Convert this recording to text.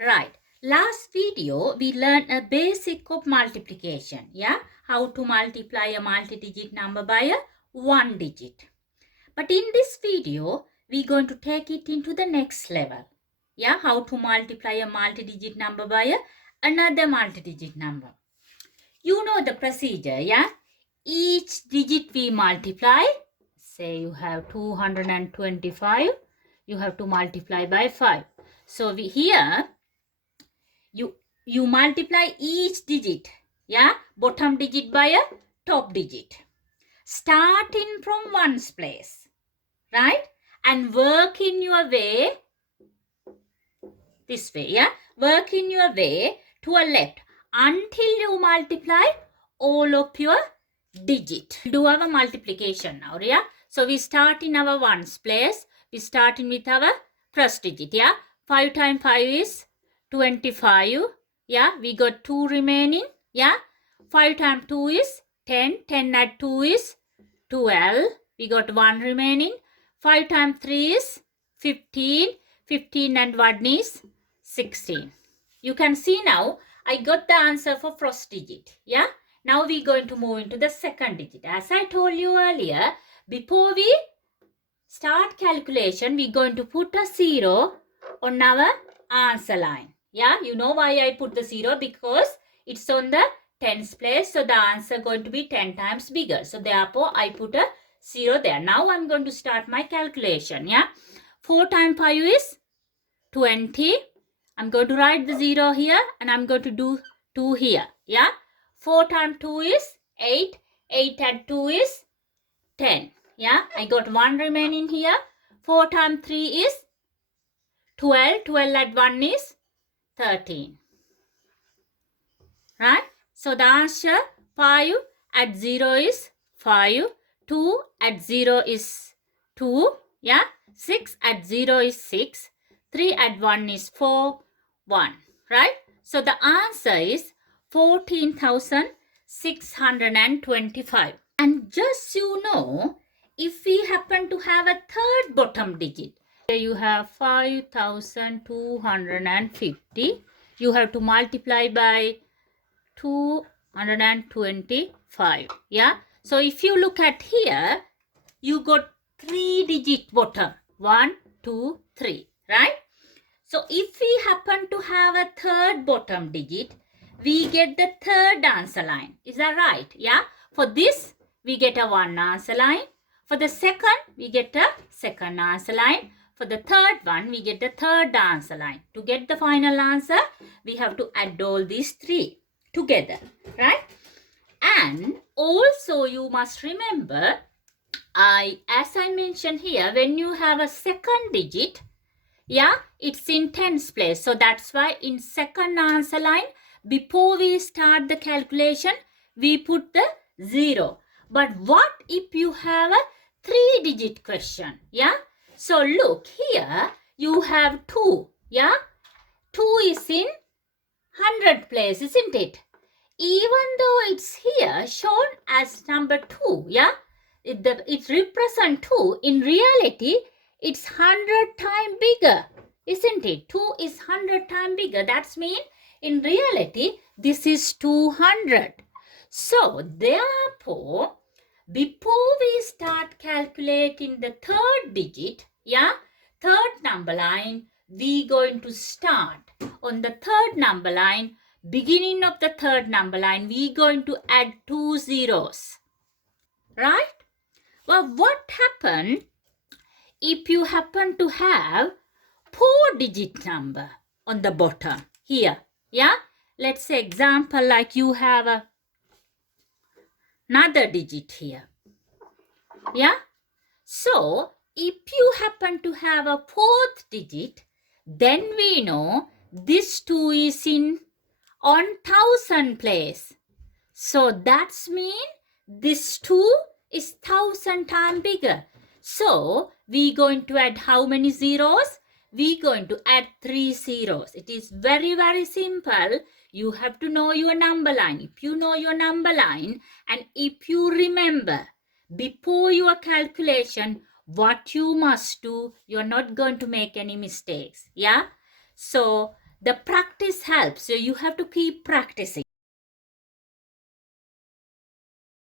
Right. Last video, we learned a basic of multiplication. Yeah. How to multiply a multi-digit number by a one digit. But in this video, we're going to take it into the next level. Yeah. How to multiply a multi-digit number by another multi-digit number. You know the procedure. Yeah. Each digit we multiply. Say you have 225. You have to multiply by 5. So here you multiply each digit, yeah, bottom digit by a top digit, starting from ones place, right, and work in your way this way, yeah, work in your way to a left until you multiply all of your digit. Do our multiplication now, yeah. So we start in our ones place. We starting with our first digit, yeah. 5 times 5 is 25. Yeah, we got 2 remaining. Yeah, 5 times 2 is 10. 10 add 2 is 12. We got 1 remaining. 5 times 3 is 15. 15 and 1 is 16. You can see now I got the answer for first digit. Yeah. Now we're going to move into the second digit. As I told you earlier, before we start calculation, we're going to put a 0 on our answer line. Yeah, you know why I put the 0? Because it's on the tens place. So the answer going to be 10 times bigger. So therefore, I put a 0 there. Now I'm going to start my calculation. Yeah, 4 times 5 is 20. I'm going to write the 0 here and I'm going to do 2 here. Yeah, 4 times 2 is 8. 8 add 2 is 10. Yeah, I got 1 remaining here. 4 times 3 is 12. 12 add 1 is 13. Right? So the answer 5 add 0 is 5. 2 add 0 is 2. Yeah. 6 add 0 is 6. 3 add 1 is 4. 1. Right? So the answer is 14,625. And just you know, if we happen to have a third bottom digit, here you have 5,250. You have to multiply by 225. Yeah. So if you look at here, you got 3 digit bottom. 1, 2, 3. Right? So if we happen to have a third bottom digit, we get the third answer line. Is that right? Yeah. For this, we get a 1 answer line. For the second, we get a second answer line. For the third one, we get the third answer line. To get the final answer, we have to add all these 3 together. Right? And also you must remember, as I mentioned here, when you have a second digit, yeah, it's in tens place. So that's why in second answer line, before we start the calculation, we put the 0. But what if you have a 3-digit question? Yeah. So look here, you have 2. Yeah. 2 is in 100 place, isn't it? Even though it's here shown as number 2. Yeah. It represents 2. In reality, it's 100 times bigger, isn't it? 2 is 100 times bigger. That's mean in reality, this is 200. So, therefore, before we start calculating the third digit, yeah, third number line, we going to start on the third number line, beginning of the third number line, we going to add 2 zeros, right? Well, what happened if you happen to have 4-digit number on the bottom here? Yeah, let's say example like you have another digit here. Yeah, so if you happen to have a 4th digit, then we know this 2 is in 1000 place. So that's mean this 2 is 1000 times bigger. So we going to add how many zeros? We going to add 3 zeros. It is very, very simple. You have to know your number line. If you know your number line and if you remember before your calculation what you must do, you're not going to make any mistakes. Yeah. So The practice helps. So you have to keep practicing.